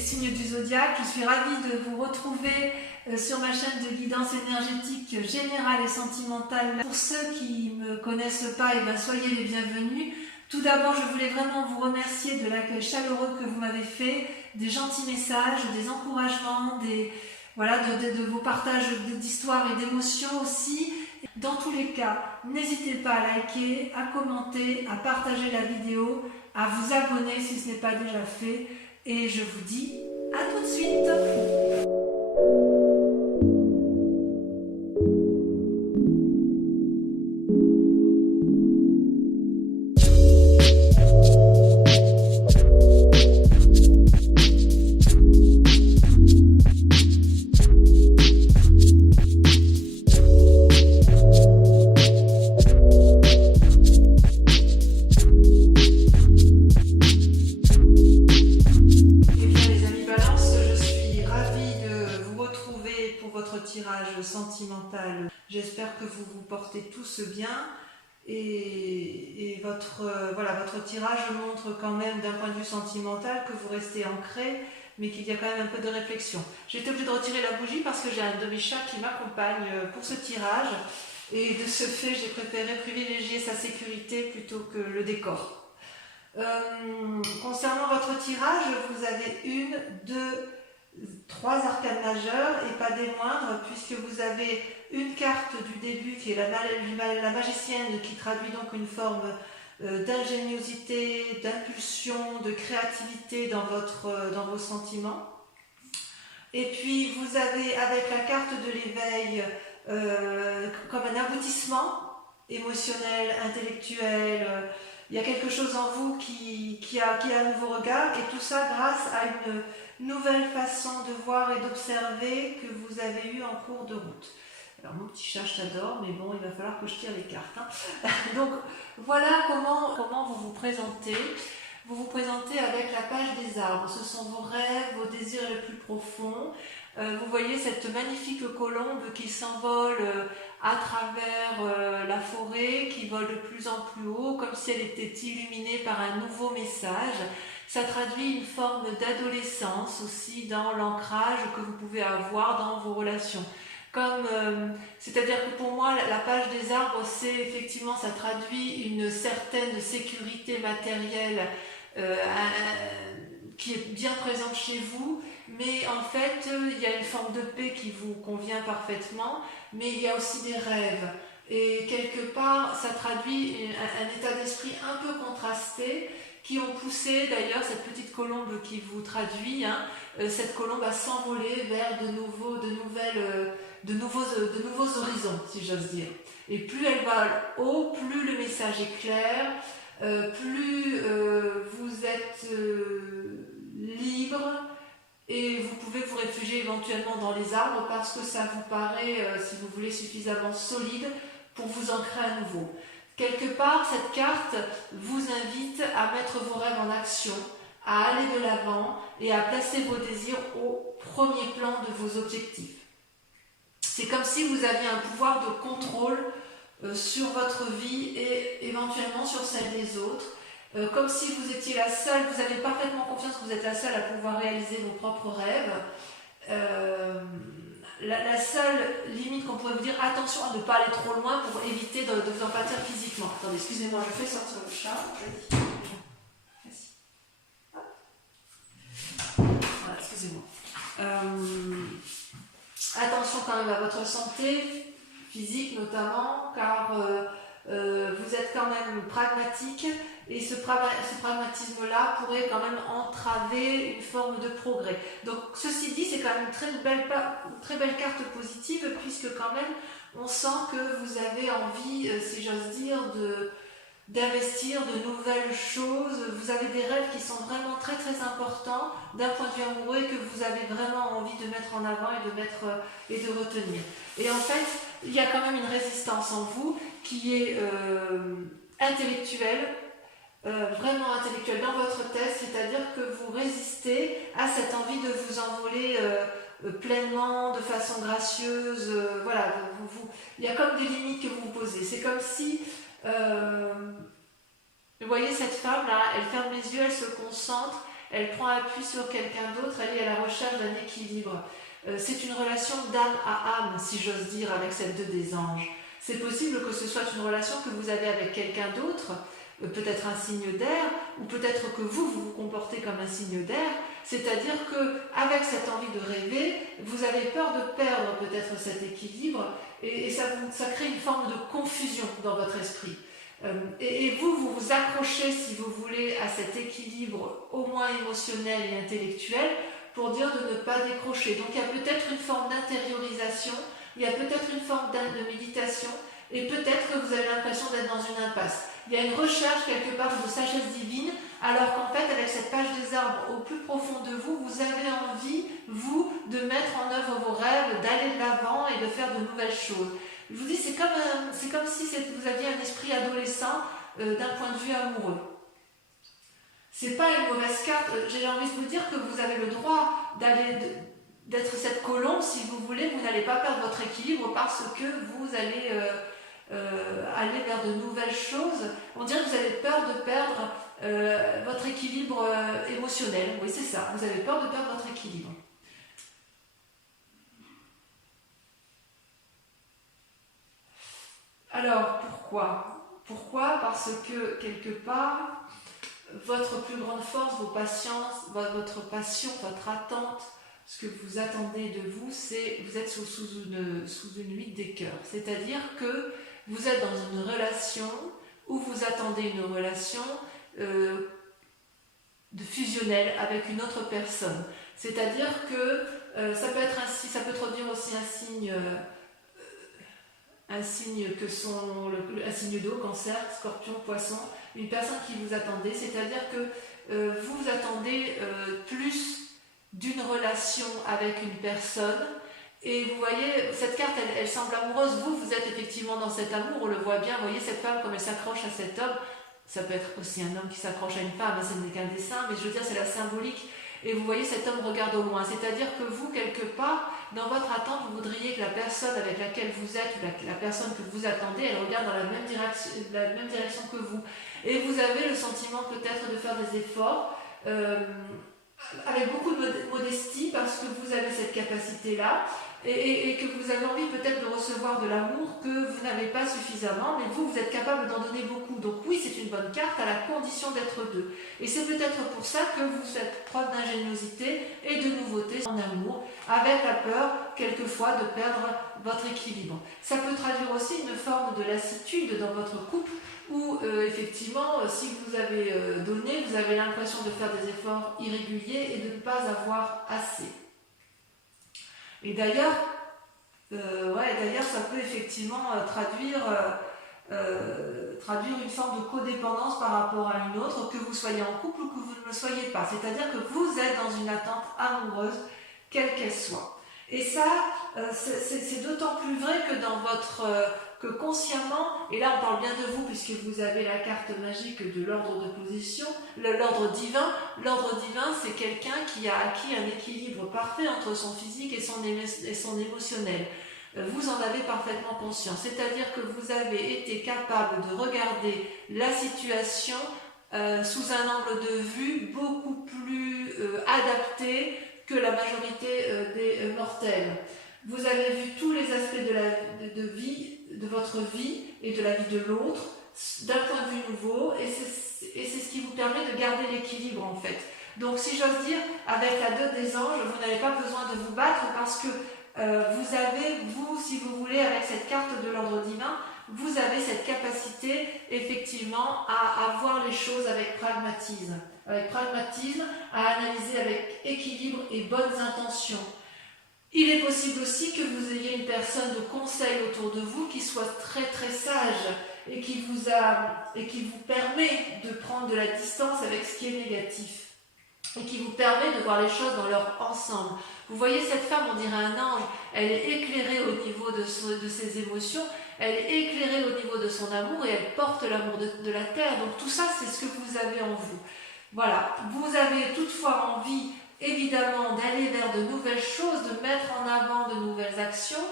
signes du zodiaque. Je suis ravie de vous retrouver sur ma chaîne de guidance énergétique générale et sentimentale. Pour ceux qui ne me connaissent pas, soyez les bienvenus. Tout d'abord, je voulais vraiment vous remercier de l'accueil chaleureux que vous m'avez fait, des gentils messages, des encouragements, de vos partages d'histoires et d'émotions aussi. Dans tous les cas, n'hésitez pas à liker, à commenter, à partager la vidéo, à vous abonner si ce n'est pas déjà fait. Et je vous dis à tout de suite. Tirage sentimental. J'espère que vous vous portez tous bien et votre tirage montre quand même d'un point de vue sentimental que vous restez ancré, mais qu'il y a quand même un peu de réflexion. J'ai été obligée de retirer la bougie parce que j'ai un demi-chat qui m'accompagne pour ce tirage et de ce fait j'ai préféré privilégier sa sécurité plutôt que le décor. Concernant votre tirage, vous avez 1, 2, 3 arcanes majeures et pas des moindres, puisque vous avez une carte du début qui est la magicienne, qui traduit donc une forme d'ingéniosité, d'impulsion, de créativité dans vos sentiments. Et puis vous avez avec la carte de l'éveil comme un aboutissement émotionnel, intellectuel. Il y a quelque chose en vous qui a un nouveau regard, et tout ça grâce à une nouvelle façon de voir et d'observer que vous avez eu en cours de route. Alors mon petit chat, je t'adore, mais bon, il va falloir que je tire les cartes. Hein. Donc voilà comment vous vous présentez. Vous vous présentez avec la page des arbres. Ce sont vos rêves, vos désirs les plus profonds. Vous voyez cette magnifique colombe qui s'envole à travers la forêt, qui vole de plus en plus haut, comme si elle était illuminée par un nouveau message. Ça traduit une forme d'adolescence aussi dans l'ancrage que vous pouvez avoir dans vos relations. C'est-à-dire que pour moi, la page des arbres, c'est effectivement, ça traduit une certaine sécurité matérielle qui est bien présente chez vous, mais en fait, il y a une forme de paix qui vous convient parfaitement, mais il y a aussi des rêves. Et quelque part, ça traduit un état d'esprit un peu contrasté, qui ont poussé d'ailleurs cette petite colombe qui vous traduit, cette colombe à s'envoler vers de nouveaux horizons, si j'ose dire. Et plus elle va haut, plus le message est clair, plus vous êtes libre, et vous pouvez vous réfugier éventuellement dans les arbres parce que ça vous paraît, si vous voulez, suffisamment solide pour vous ancrer à nouveau. Quelque part, cette carte vous invite à mettre vos rêves en action, à aller de l'avant et à placer vos désirs au premier plan de vos objectifs. C'est comme si vous aviez un pouvoir de contrôle sur votre vie et éventuellement sur celle des autres. Comme si vous étiez la seule, vous avez parfaitement confiance que vous êtes la seule à pouvoir réaliser vos propres rêves. La seule limite qu'on pourrait vous dire, attention à ne pas aller trop loin pour éviter de vous en pâtir physiquement. Attendez, excusez-moi, je fais sortir le chat. Merci. Voilà, excusez-moi. Attention quand même à votre santé physique notamment, car vous êtes quand même pragmatique, et ce pragmatisme-là pourrait quand même entraver une forme de progrès. Donc ceci dit, c'est quand même une très belle carte positive, puisque quand même on sent que vous avez envie, si j'ose dire, d'investir de nouvelles choses. Vous avez des rêves qui sont vraiment très très importants d'un point de vue amoureux, et que vous avez vraiment envie de mettre en avant et de retenir. Et en fait, il y a quand même une résistance en vous qui est intellectuelle, vraiment intellectuelle dans votre tête, c'est-à-dire que vous résistez à cette envie de vous envoler pleinement, de façon gracieuse. Voilà, il y a comme des limites que vous vous posez. C'est comme si vous voyez cette femme là, elle ferme les yeux, elle se concentre, elle prend appui sur quelqu'un d'autre, elle est à la recherche d'un équilibre. C'est une relation d'âme à âme, si j'ose dire, avec cette 2 des anges. C'est possible que ce soit une relation que vous avez avec quelqu'un d'autre, peut-être un signe d'air, ou peut-être que vous vous comportez comme un signe d'air, c'est-à-dire qu'avec cette envie de rêver, vous avez peur de perdre peut-être cet équilibre, et ça crée une forme de confusion dans votre esprit. Et vous vous accrochez, si vous voulez, à cet équilibre au moins émotionnel et intellectuel, pour dire de ne pas décrocher. Donc il y a peut-être une forme d'intériorisation, il y a peut-être une forme de méditation, et peut-être que vous avez l'impression d'être dans une impasse. Il y a une recherche quelque part de sagesse divine, alors qu'en fait, avec cette page des arbres au plus profond de vous, vous avez envie, vous, de mettre en œuvre vos rêves, d'aller de l'avant et de faire de nouvelles choses. Je vous dis, c'est comme si vous aviez un esprit adolescent d'un point de vue amoureux. C'est pas une mauvaise carte. J'ai envie de vous dire que vous avez le droit d'être cette colombe, si vous voulez. Vous n'allez pas perdre votre équilibre parce que vous allez aller vers de nouvelles choses. On dirait que vous avez peur de perdre votre équilibre émotionnel. Oui, c'est ça. Vous avez peur de perdre votre équilibre. Alors, pourquoi ? Pourquoi ? Parce que, quelque part, votre plus grande force, vos patiences, votre passion, votre attente, ce que vous attendez de vous, c'est vous êtes sous une 8 des cœurs. C'est-à-dire que vous êtes dans une relation où vous attendez une relation de fusionnelle avec une autre personne. C'est-à-dire que ça peut traduire aussi un signe un signe d'eau, cancer, scorpion, poisson, une personne qui vous attendait, c'est-à-dire que vous attendez plus d'une relation avec une personne, et vous voyez, cette carte, elle semble amoureuse, vous êtes effectivement dans cet amour, on le voit bien, vous voyez cette femme comme elle s'accroche à cet homme, ça peut être aussi un homme qui s'accroche à une femme, ce n'est qu'un dessin, mais je veux dire, c'est la symbolique. Et vous voyez, cet homme regarde au loin. C'est-à-dire que vous, quelque part, dans votre attente, vous voudriez que la personne avec laquelle vous êtes, ou la personne que vous attendez, elle regarde dans la même direction que vous. Et vous avez le sentiment peut-être de faire des efforts, avec beaucoup de modestie, parce que vous avez cette capacité-là, et que vous avez envie peut-être de recevoir de l'amour que vous n'avez pas suffisamment, mais vous êtes capable d'en donner beaucoup. Donc oui, c'est une bonne carte à la condition d'être deux. Et c'est peut-être pour ça que vous faites preuve d'ingéniosité et de nouveauté en amour, avec la peur, quelquefois, de perdre votre équilibre. Ça peut traduire aussi une forme de lassitude dans votre couple, où effectivement, si vous avez donné, vous avez l'impression de faire des efforts irréguliers et de ne pas avoir assez. Et d'ailleurs, ça peut effectivement traduire une forme de codépendance par rapport à une autre, que vous soyez en couple ou que vous ne le soyez pas. C'est-à-dire que vous êtes dans une attente amoureuse, quelle qu'elle soit. Et ça, c'est d'autant plus vrai que consciemment, et là on parle bien de vous puisque vous avez la carte magique de l'ordre de position, l'ordre divin. L'ordre divin, c'est quelqu'un qui a acquis un équilibre parfait entre son physique et son émotionnel. Vous en avez parfaitement conscience, c'est-à-dire que vous avez été capable de regarder la situation sous un angle de vue beaucoup plus adapté que la majorité des mortels. Vous avez vu tous les aspects de votre vie et de la vie de l'autre d'un point de vue nouveau, et c'est ce qui vous permet de garder l'équilibre en fait. Donc si j'ose dire, avec la dot des anges, vous n'avez pas besoin de vous battre parce que vous, si vous voulez, avec cette carte de l'ordre divin, vous avez cette capacité effectivement à voir les choses avec pragmatisme, à analyser avec équilibre et bonnes intentions. Il est possible aussi que vous ayez une personne de conseil autour de vous qui soit très très sage et qui vous permet de prendre de la distance avec ce qui est négatif et qui vous permet de voir les choses dans leur ensemble. Vous voyez cette femme, on dirait un ange, elle est éclairée au niveau de ses émotions, elle est éclairée au niveau de son amour et elle porte l'amour de la terre. Donc tout ça, c'est ce que vous avez en vous. Voilà, vous avez toutefois envie, évidemment, d'aller vers de nouvelles choses, de mettre en avant de nouvelles actions,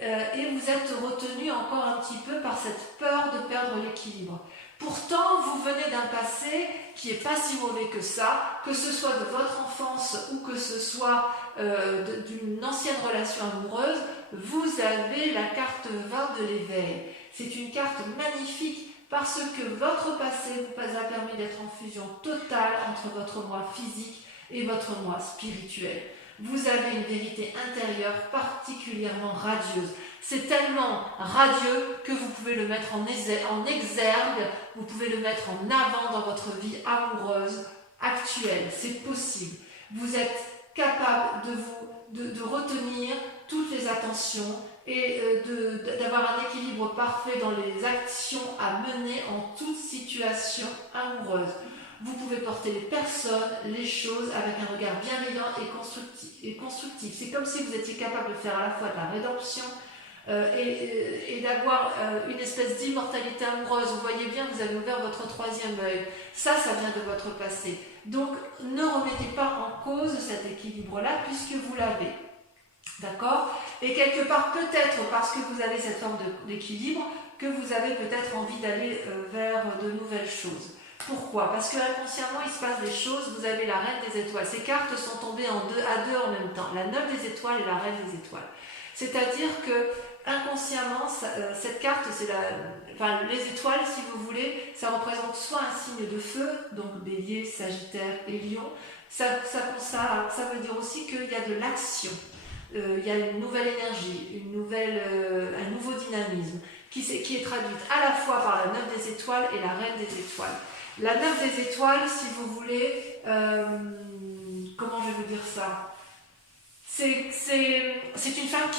et vous êtes retenu encore un petit peu par cette peur de perdre l'équilibre. Pourtant, vous venez d'un passé qui n'est pas si mauvais que ça, que ce soit de votre enfance ou que ce soit d'une ancienne relation amoureuse, vous avez la carte 20 de l'éveil. C'est une carte magnifique parce que votre passé vous a permis d'être en fusion totale entre votre moi physique et votre moi spirituel. Vous avez une vérité intérieure particulièrement radieuse. C'est tellement radieux que vous pouvez le mettre en exergue, vous pouvez le mettre en avant dans votre vie amoureuse actuelle. C'est possible. Vous êtes capable de retenir toutes les attentions et d'avoir un équilibre parfait dans les actions à mener en toute situation amoureuse. Vous pouvez porter les personnes, les choses avec un regard bienveillant et constructif. C'est comme si vous étiez capable de faire à la fois de la rédemption et d'avoir une espèce d'immortalité amoureuse. Vous voyez bien, vous avez ouvert votre troisième œil. Ça vient de votre passé. Donc, ne remettez pas en cause cet équilibre-là puisque vous l'avez. D'accord? Et quelque part, peut-être parce que vous avez cette forme d'équilibre, que vous avez peut-être envie d'aller vers de nouvelles choses. Pourquoi? Parce que inconsciemment, il se passe des choses. Vous avez la reine des étoiles. Ces cartes sont tombées à deux en même temps. La 9 des étoiles et la reine des étoiles. C'est-à-dire que inconsciemment, cette carte, c'est les étoiles, si vous voulez, ça représente soit un signe de feu, donc Bélier, Sagittaire et Lion. Ça veut dire aussi qu'il y a de l'action. Il y a une nouvelle énergie, un nouveau dynamisme qui est traduite à la fois par la 9 des étoiles et la reine des étoiles. La 9 des étoiles, si vous voulez, comment je vais vous dire ça? C'est une femme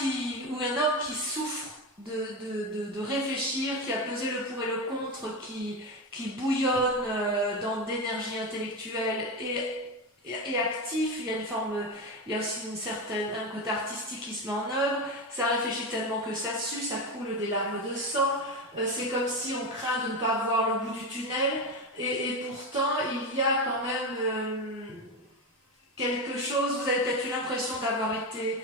ou un homme qui souffre de réfléchir, qui a pesé le pour et le contre, qui bouillonne d'énergie intellectuelle et actif. Il y a aussi un côté artistique qui se met en œuvre. Ça réfléchit tellement que ça sue, ça coule des larmes de sang. C'est comme si on craint de ne pas voir le bout du tunnel. Et pourtant, il y a quand même quelque chose. Vous avez peut-être eu l'impression d'avoir été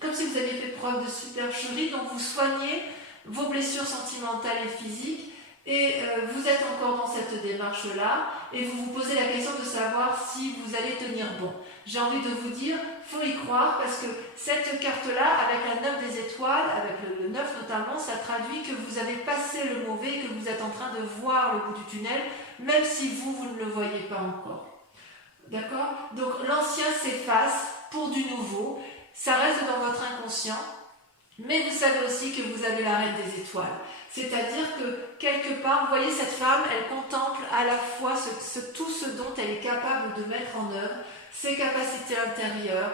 comme si vous aviez fait preuve de supercherie. Donc vous soignez vos blessures sentimentales et physiques. Et vous êtes encore dans cette démarche-là et vous vous posez la question de savoir si vous allez tenir bon. J'ai envie de vous dire, il faut y croire parce que cette carte-là, avec la 9 des étoiles, avec le 9 notamment, ça traduit que vous avez passé le mauvais et que vous êtes en train de voir le bout du tunnel, même si vous ne le voyez pas encore. D'accord? Donc l'ancien s'efface pour du nouveau, ça reste dans votre inconscient, mais vous savez aussi que vous avez la reine des étoiles. C'est-à-dire que quelque part, vous voyez cette femme, elle contemple à la fois tout ce dont elle est capable de mettre en œuvre, ses capacités intérieures,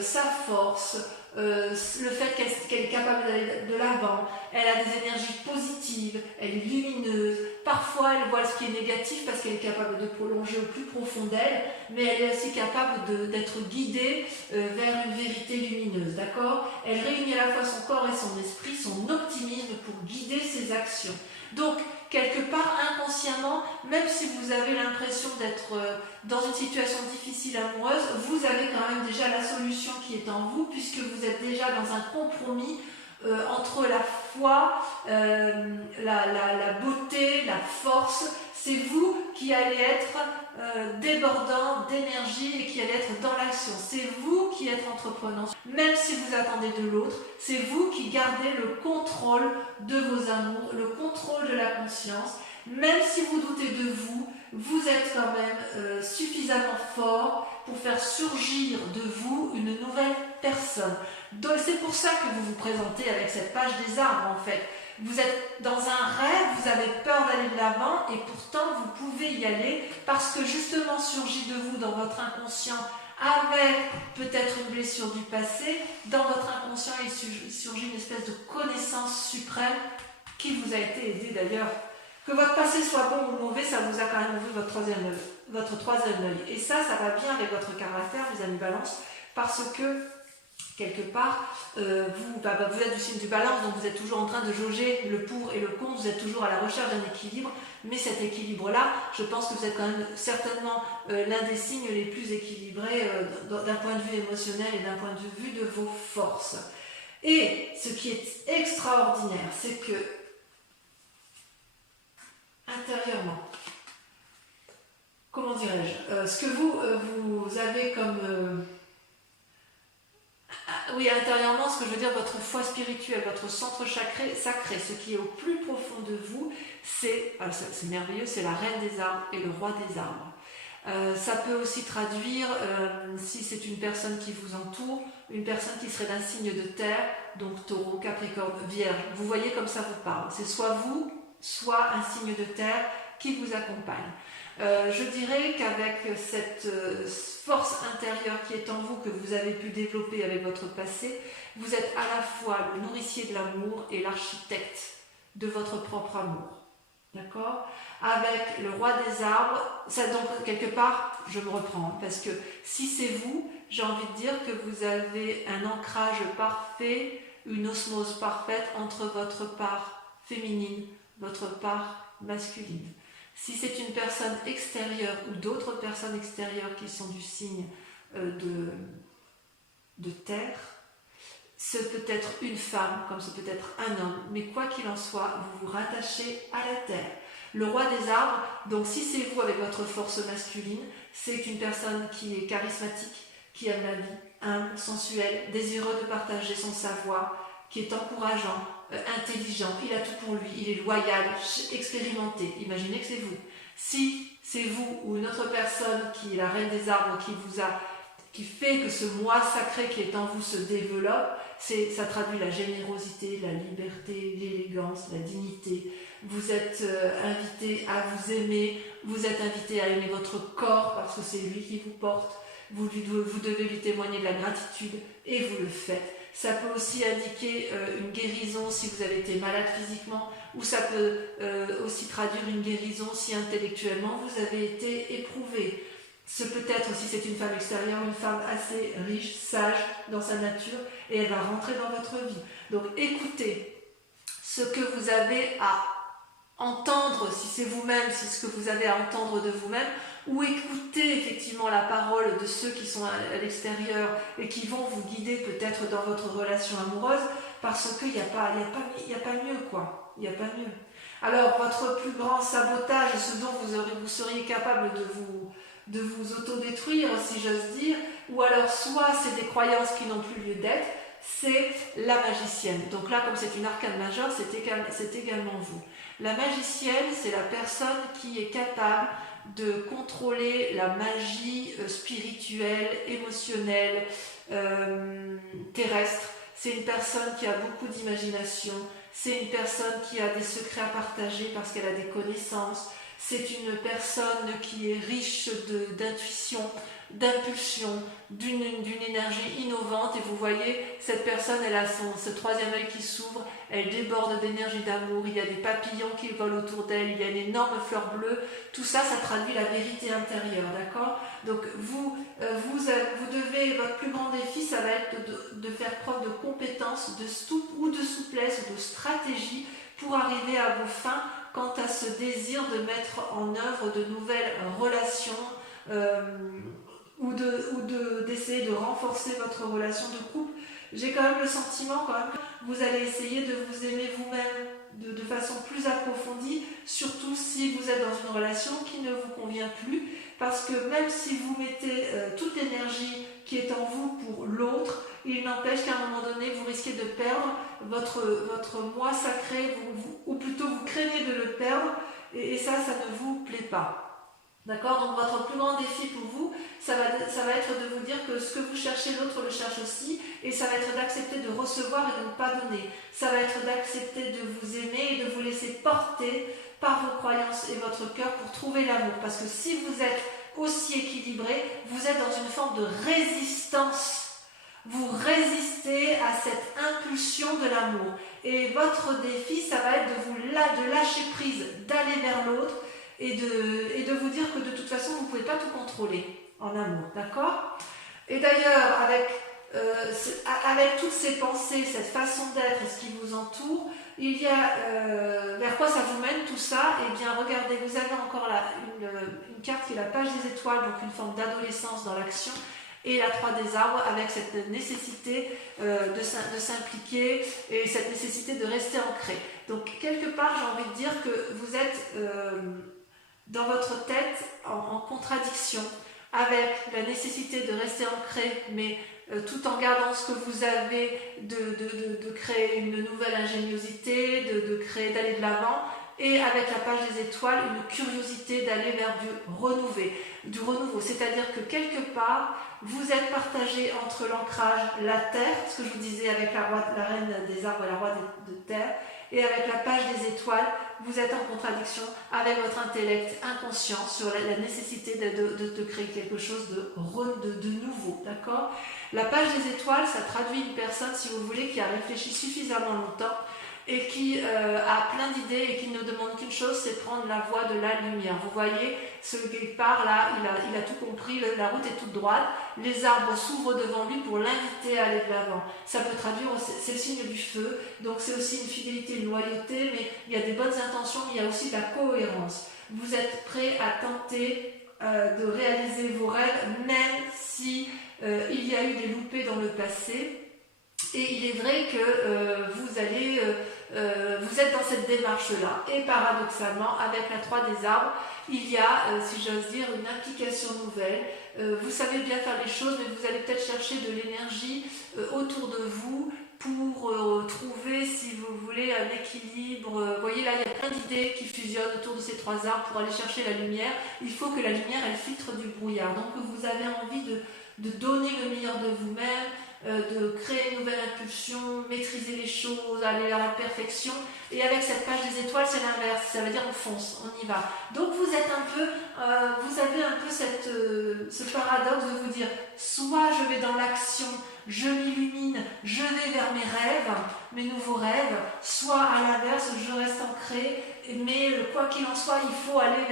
sa force, le fait qu'elle est capable d'aller de l'avant, elle a des énergies positives, elle est lumineuse, parfois elle voit ce qui est négatif parce qu'elle est capable de prolonger au plus profond d'elle, mais elle est aussi capable d'être guidée vers une vérité lumineuse, d'accord? Elle réunit à la fois son corps et son esprit, son optimisme pour guider ses actions. Donc, quelque part, inconsciemment, même si vous avez l'impression d'être dans une situation difficile amoureuse, vous avez quand même déjà la solution qui est en vous, puisque vous êtes déjà dans un compromis entre la foi, la beauté, la force. C'est vous qui allez être débordant d'énergie et qui allez être dans l'action. C'est vous qui êtes entreprenant. Même si vous attendez de l'autre, c'est vous qui gardez le contrôle de vos amours, le contrôle de la conscience. Même si vous doutez de vous, vous êtes quand même suffisamment fort pour faire surgir de vous une nouvelle personne. Donc c'est pour ça que vous vous présentez avec cette page des arbres en fait. Vous êtes dans un rêve, vous avez peur d'aller de l'avant et pourtant vous pouvez y aller parce que justement surgit de vous dans votre inconscient avec peut-être une blessure du passé, dans votre inconscient il surgit une espèce de connaissance suprême qui vous a été aidée d'ailleurs. Que votre passé soit bon ou mauvais, ça vous a quand même ouvert votre troisième œil. Et ça va bien avec votre caractère, les amis Balance, parce que quelque part, vous êtes du signe du Balance, donc vous êtes toujours en train de jauger le pour et le contre, vous êtes toujours à la recherche d'un équilibre, mais cet équilibre-là, je pense que vous êtes quand même certainement l'un des signes les plus équilibrés d'un point de vue émotionnel et d'un point de vue de vos forces. Et ce qui est extraordinaire, c'est que intérieurement. Comment dirais-je, ce que vous avez comme... oui, intérieurement, ce que je veux dire, votre foi spirituelle, votre centre sacré, ce qui est au plus profond de vous, c'est merveilleux, c'est la reine des arbres et le roi des arbres. Ça peut aussi traduire, si c'est une personne qui vous entoure, une personne qui serait d'un signe de terre, donc taureau, capricorne, vierge. Vous voyez comme ça vous parle. C'est soit vous, soit un signe de terre qui vous accompagne. Je dirais qu'avec cette force intérieure qui est en vous, que vous avez pu développer avec votre passé, vous êtes à la fois le nourricier de l'amour et l'architecte de votre propre amour. D'accord? Avec le roi des arbres, ça donc quelque part, je me reprends, parce que si c'est vous, j'ai envie de dire que vous avez un ancrage parfait, une osmose parfaite entre votre part féminine, votre part masculine. Si c'est une personne extérieure ou d'autres personnes extérieures qui sont du signe de terre, ce peut être une femme, comme ce peut être un homme, mais quoi qu'il en soit, vous vous rattachez à la terre. Le roi des arbres, donc si c'est vous avec votre force masculine, c'est une personne qui est charismatique, qui aime la vie, humble, sensuelle, désireux de partager son savoir, qui est encourageant, intelligent, il a tout pour lui, il est loyal, expérimenté. Imaginez que c'est vous. Si c'est vous ou une autre personne qui est la reine des arbres, qui fait que ce moi sacré qui est en vous se développe, ça traduit la générosité, la liberté, l'élégance, la dignité. Vous êtes invité à vous aimer, vous êtes invité à aimer votre corps parce que c'est lui qui vous porte. Vous devez lui témoigner de la gratitude et vous le faites. Ça peut aussi indiquer une guérison si vous avez été malade physiquement, ou ça peut aussi traduire une guérison si intellectuellement vous avez été éprouvé. Ce peut être aussi, c'est une femme extérieure, une femme assez riche, sage dans sa nature, et elle va rentrer dans votre vie. Donc écoutez ce que vous avez à entendre, si c'est vous-même, si ce que vous avez à entendre de vous-même, ou écoutez effectivement la parole de ceux qui sont à l'extérieur et qui vont vous guider peut-être dans votre relation amoureuse, parce qu'il n'y a pas mieux, quoi. Il n'y a pas mieux. Alors, votre plus grand sabotage, ce dont vous seriez capable de vous autodétruire, si j'ose dire, ou alors soit c'est des croyances qui n'ont plus lieu d'être, c'est la magicienne. Donc là, comme c'est une arcane majeure, c'est également vous. La magicienne, c'est la personne qui est capable de contrôler la magie spirituelle, émotionnelle, terrestre. C'est une personne qui a beaucoup d'imagination, c'est une personne qui a des secrets à partager parce qu'elle a des connaissances, c'est une personne qui est riche d'intuition, d'impulsion, d'une énergie innovante, et vous voyez, cette personne, elle a ce troisième œil qui s'ouvre, elle déborde d'énergie d'amour, il y a des papillons qui volent autour d'elle, il y a une énorme fleur bleue, tout ça, ça traduit la vérité intérieure, d'accord? Donc vous devez, votre plus grand défi, ça va être de faire preuve de compétence, de souplesse, de stratégie pour arriver à vos fins quant à ce désir de mettre en œuvre de nouvelles relations, ou d'essayer de renforcer votre relation de couple. J'ai quand même le sentiment, vous allez essayer de vous aimer vous-même de façon plus approfondie, surtout si vous êtes dans une relation qui ne vous convient plus, parce que même si vous mettez toute l'énergie qui est en vous pour l'autre, il n'empêche qu'à un moment donné, vous risquez de perdre votre moi sacré, ou plutôt vous craignez de le perdre, et ça ne vous plaît pas. D'accord? Donc votre plus grand défi pour vous, ça va être de vous dire que ce que vous cherchez, l'autre le cherche aussi, et ça va être d'accepter de recevoir et de ne pas donner. Ça va être d'accepter de vous aimer et de vous laisser porter par vos croyances et votre cœur pour trouver l'amour. Parce que si vous êtes aussi équilibré, vous êtes dans une forme de résistance. Vous résistez à cette impulsion de l'amour. Et votre défi, ça va être de lâcher prise, d'aller vers l'autre, et de vous dire que de toute façon, vous ne pouvez pas tout contrôler en amour, d'accord? Et d'ailleurs, avec toutes ces pensées, cette façon d'être et ce qui vous entoure, il y a vers quoi ça vous mène tout ça? Eh bien, regardez, vous avez encore là une carte qui est la page des étoiles, donc une forme d'adolescence dans l'action. Et la 3 des arbres avec cette nécessité de s'impliquer et cette nécessité de rester ancré. Donc quelque part j'ai envie de dire que vous êtes dans votre tête en contradiction avec la nécessité de rester ancré, mais tout en gardant ce que vous avez, de créer une nouvelle ingéniosité, d'aller de l'avant, et avec la page des étoiles, une curiosité d'aller vers du renouveau. C'est-à-dire que quelque part, vous êtes partagé entre l'ancrage, la terre, ce que je vous disais avec la reine des arbres et la roi de terre, et avec la page des étoiles, vous êtes en contradiction avec votre intellect inconscient sur la nécessité de créer quelque chose de nouveau, d'accord? La page des étoiles, ça traduit une personne, si vous voulez, qui a réfléchi suffisamment longtemps et qui a plein d'idées et qui ne demande qu'une chose, c'est prendre la voie de la lumière. Vous voyez, ce guépard là, il a tout compris, la route est toute droite, les arbres s'ouvrent devant lui pour l'inviter à aller de l'avant. Ça peut traduire, c'est le signe du feu, donc c'est aussi une fidélité, une loyauté, mais il y a des bonnes intentions, mais il y a aussi de la cohérence. Vous êtes prêt à tenter de réaliser vos rêves, même si il y a eu des loupés dans le passé. Et il est vrai que vous êtes dans cette démarche-là. Et paradoxalement, avec la 3 des arbres, il y a, si j'ose dire, une implication nouvelle. Vous savez bien faire les choses, mais vous allez peut-être chercher de l'énergie autour de vous pour trouver, si vous voulez, un équilibre. Vous voyez, là, il y a plein d'idées qui fusionnent autour de ces 3 arbres pour aller chercher la lumière. Il faut que la lumière, elle filtre du brouillard. Donc, vous avez envie de donner le meilleur de vous-même, de créer une nouvelle impulsion, maîtriser les choses, aller vers la perfection. Et avec cette page des étoiles, c'est l'inverse, ça veut dire on fonce, on y va. Donc vous êtes vous avez un peu ce paradoxe de vous dire, soit je vais dans l'action, je m'illumine, je vais vers mes rêves, mes nouveaux rêves, soit à l'inverse, je reste ancré, mais quoi qu'il en soit, il faut aller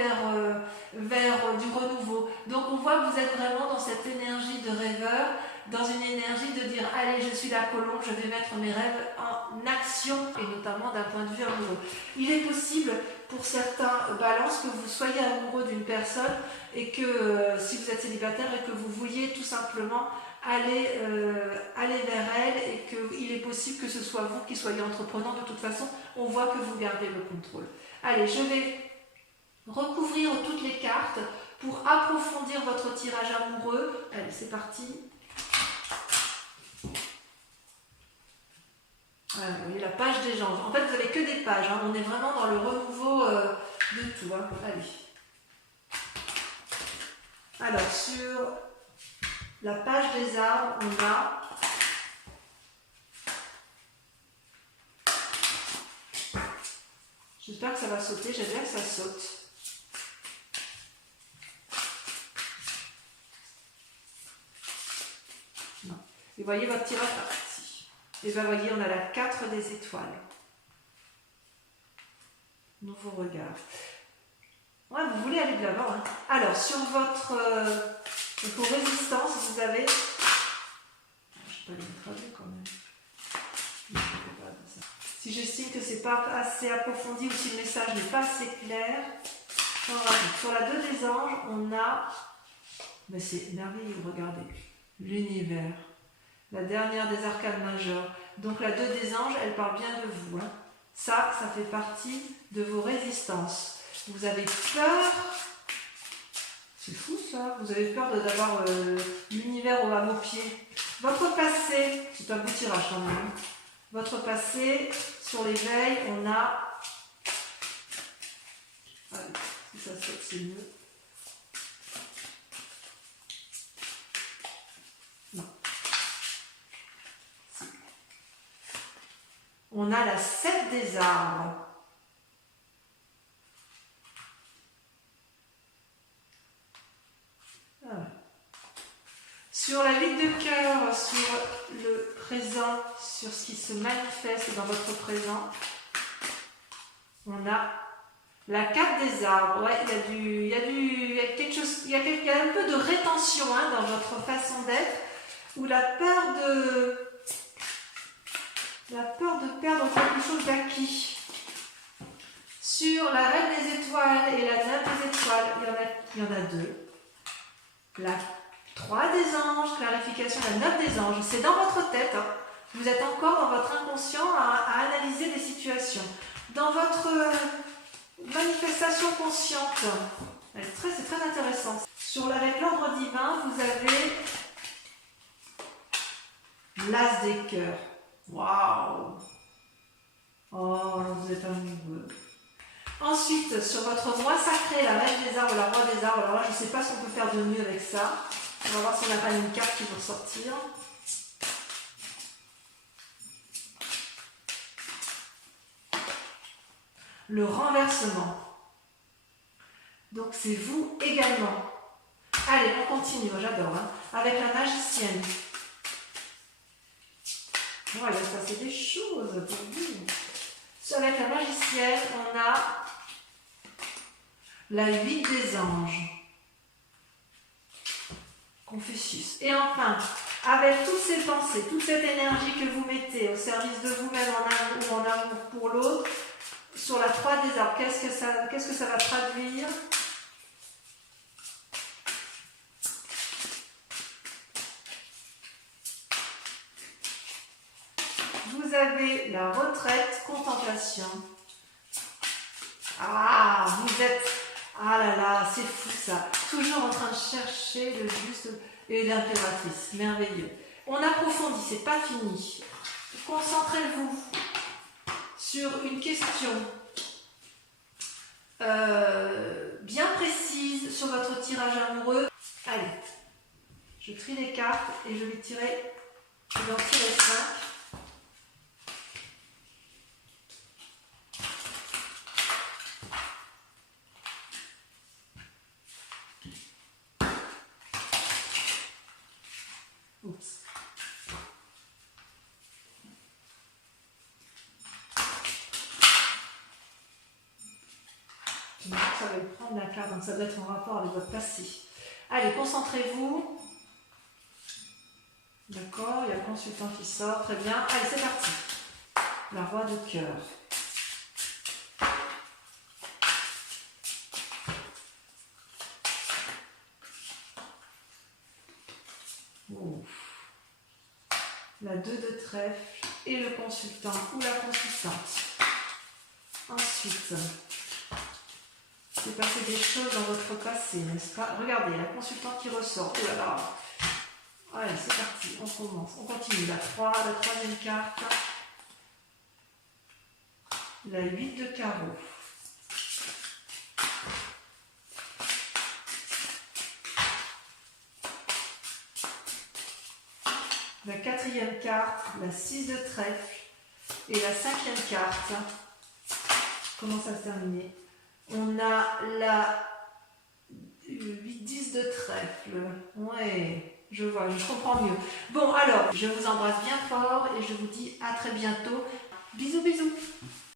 vers du renouveau. Donc on voit que vous êtes vraiment dans cette énergie de rêveur, dans une énergie de dire allez, je suis la colombe, je vais mettre mes rêves en action, et notamment d'un point de vue amoureux. Il est possible pour certains balances que vous soyez amoureux d'une personne et que si vous êtes célibataire et que vous vouliez tout simplement aller vers elle, et qu'il est possible que ce soit vous qui soyez entreprenant. De toute façon, on voit que vous gardez le contrôle. Allez, je vais recouvrir toutes les cartes pour approfondir votre tirage amoureux. Allez, c'est parti. Voilà, vous voyez la page des gens. En fait, vous n'avez que des pages. Hein. On est vraiment dans le renouveau de tout. Hein. Allez. Alors, sur la page des arbres, on a j'espère que ça va sauter. J'aime bien que ça saute. Non. Et voyez votre tirage parti. Et bien voyez, on a la 4 des étoiles. Nouveau regard. Ouais, vous voulez aller de l'avant. Hein. Alors, sur vos résistances, vous avez... Je ne vais pas les traduire quand même. Si j'estime que ce n'est pas assez approfondi ou si le message n'est pas assez clair, sur la 2 des anges, on a... Mais c'est merveilleux, regardez. L'univers. La dernière des arcanes majeures. Donc la 2 des anges, elle parle bien de vous. Hein. Ça fait partie de vos résistances. Vous avez peur. C'est fou ça. Vous avez peur d'avoir l'univers à vos pieds. Votre passé, c'est un beau tirage quand même. Votre passé, sur l'éveil, on a... Allez, si ça saute, c'est mieux. On a la 7 des arbres. Ah. Sur la 8 de cœur, sur le présent, sur ce qui se manifeste dans votre présent, on a la 4 des arbres. Ouais, il y a quelque chose, il y a un peu de rétention hein, dans votre façon d'être, ou la peur de perdre quelque chose d'acquis. Sur la reine des étoiles et la nymphe des étoiles, il y en a 2. 3 des anges, clarification, la 9 des anges. C'est dans votre tête. Hein. Vous êtes encore dans votre inconscient à analyser des situations. Dans votre manifestation consciente, c'est très intéressant. Avec l'ordre divin, vous avez l'as des cœurs. Waouh! Oh, vous êtes amoureux. Ensuite, sur votre roi sacré, la reine des arbres, la roi des arbres, alors là, je ne sais pas ce qu'on peut faire de mieux avec ça. On va voir si on n'a pas une carte qui va sortir. Le renversement. Donc c'est vous également. Allez, on continue, j'adore. Hein, avec la magicienne. Oh, il va se passer des choses pour vous. Avec la magicienne, on a la 8 des anges. Confucius. Et enfin, avec toutes ces pensées, toute cette énergie que vous mettez au service de vous-même en amour ou en amour pour l'autre, sur la 3 des arbres, qu'est-ce que ça va traduire? Vous avez la retraite, contemplation. Ah, vous êtes... Ah là là, c'est fou ça. Toujours en train de chercher le juste et l'impératrice. Merveilleux. On approfondit, c'est pas fini. Concentrez-vous sur une question bien précise sur votre tirage amoureux. Allez, je trie les cartes et je vais tirer. Je vais en tirer 5. Oups. Ça va prendre la carte, donc ça doit être en rapport avec votre passé. Allez, concentrez-vous. D'accord, il y a le consultant qui sort, très bien. Allez, c'est parti. La roi de cœur. La 2 de trèfle et le consultant ou la consultante. Ensuite, c'est passé des choses dans votre passé, n'est-ce pas? Regardez, la consultante qui ressort. Oh là là. Allez, c'est parti, on commence. On continue. La 3, la troisième carte. La 8 de carreau. La 4e carte, la 6 de trèfle et la 5e carte. Comment ça se termine? On a la 8-10 de trèfle. Ouais, je vois, je comprends mieux. Bon, alors, je vous embrasse bien fort et je vous dis à très bientôt. Bisous, bisous.